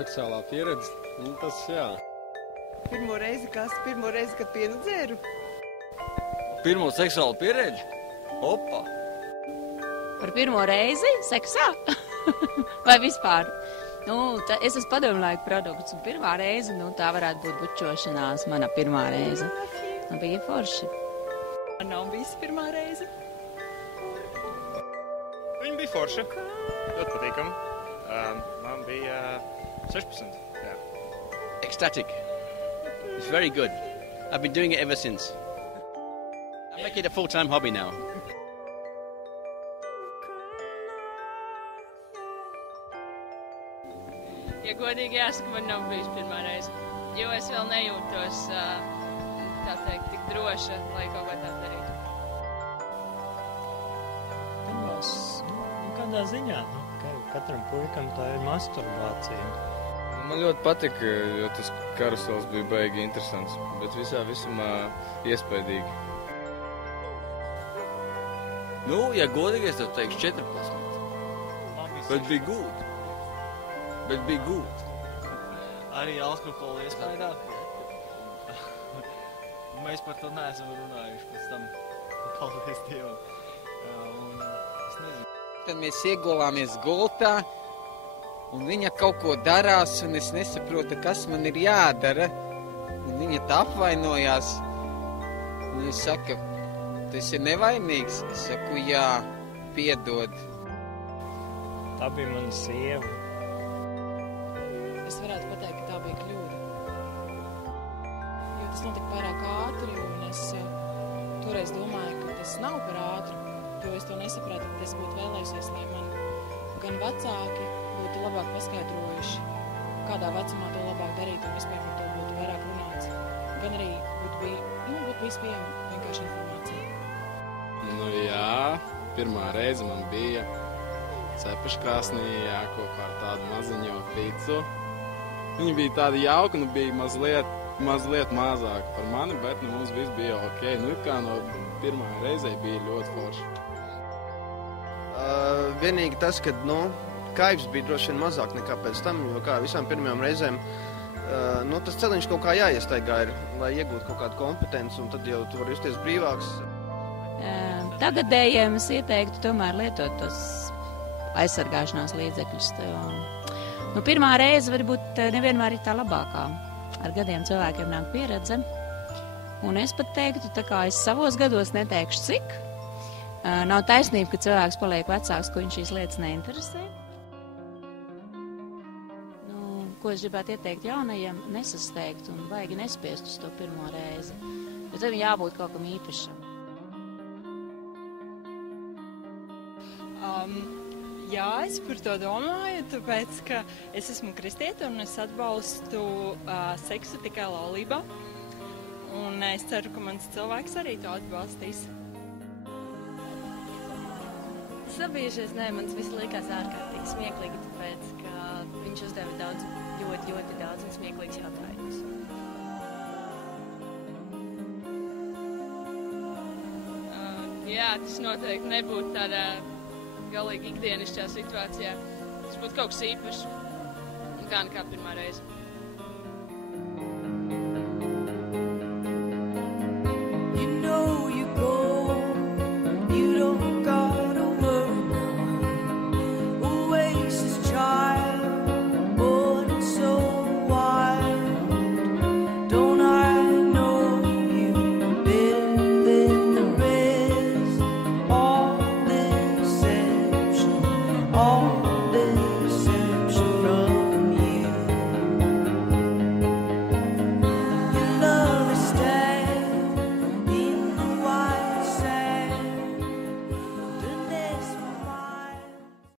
Seksuālā pieredze, tas jā. Pirmo reizi, kad pienu dzēru. Pirmo seksuālu pieredzi? Opa! Par pirmo reizi seksā? Vai vispār? Es esmu padomu laiku produkts, un pirmā reize, tā varētu būt bučošanās, mana pirmā reize. Bija forši. Man nav bijis pirmā reize. Viņa bija forša, ļoti patīkama. Man bija 16. Jā. Ecstatic. It's very good. I've been doing it ever since. I'm making it a full-time hobby now. Ja godīgi jāsaka, man nav bijis pirmā reize, jo es vēl nejūtos, tā teikt, tik droša, lai kaut kā tā darītu. Pirmās, kādā ziņā, katram puikam tā ir masturbācija. Man ļoti patika, jo tas karusels bija baigi interesants, bet visā visumā iespaidīgi. Ja godīgi, es tev teikšu 14. Bet bija gūt. Arī alkohola iespējā. Mēs par to neesam runājuši pēc tam. Paldies Dievam. Un es nezinu. Tad mēs iegulāmies gultā, un viņa kaut ko darās, un es nesaprotu, kas man ir jādara. Un viņa tā apvainojās. Un es saku, tas ir nevainīgs. Es saku, jā, piedod. Tā bija mana sieva. Es varētu pateikt, ka tā bija kļūda. Jo tas notika pārāk ātri, un es toreiz domāju, ka tas nav par ātru, jo es to nesapratu, ka es būtu vēlējusies, lai man gan vecāki būtu labāk paskaidrojuši, kādā vecumā to labāk darīt, un vispār par to būtu vairāk runāts. Gan arī būtu bijis pieejama vienkārši informācija. Jā, pirmā reize man bija cepeškrāsnī, kopā ar tādu maziņo picu. Viņa bija tāda jauka, bija mazliet mazāka par mani, bet mums viss bija ok. Kā no pirmā reizē bija ļoti forši. Vienīgi tas, ka, kaivs bija droši vien mazāk nekā pēc tam, jo kā visām pirmajām reizēm, tas celiņš kaut kā jāiestaigā ir, lai iegūtu kaut kādu kompetenci, un tad jau tu vari justies brīvāks. Tagadējiem es ieteiktu tomēr lietot tos aizsargāšanās līdzekļus. Pirmā reize varbūt nevienmēr ir tā labākā. Ar gadiem cilvēkiem nāk pieredze. Un es pat teiktu, tā kā es savos gados neteikšu cik. Nav taisnība, ka cilvēks paliek vecāks, ko viņš šīs lietas neinteresē. Ko es gribētu ieteikt jaunajiem, nesasteigt un baigi nespiest uz to pirmo reizi. Bet tam jābūt kaut kam īpašam. Jā, es par to domāju, tāpēc, ka es esmu kristiete un es atbalstu seksu tikai laulībā. Un es ceru, ka mans cilvēks arī to atbalstīs. Sabijušies, man tas viss likās ārkārtīgi smieklīgi, tāpēc, ka viņš uzdeva ļoti daudz un smieklīgs jautājumus. Jā, tas noteikti nebūtu tādā galīgi ikdienišķā situācijā. Tas būtu kaut kas īpašs, un kā pirmā reize.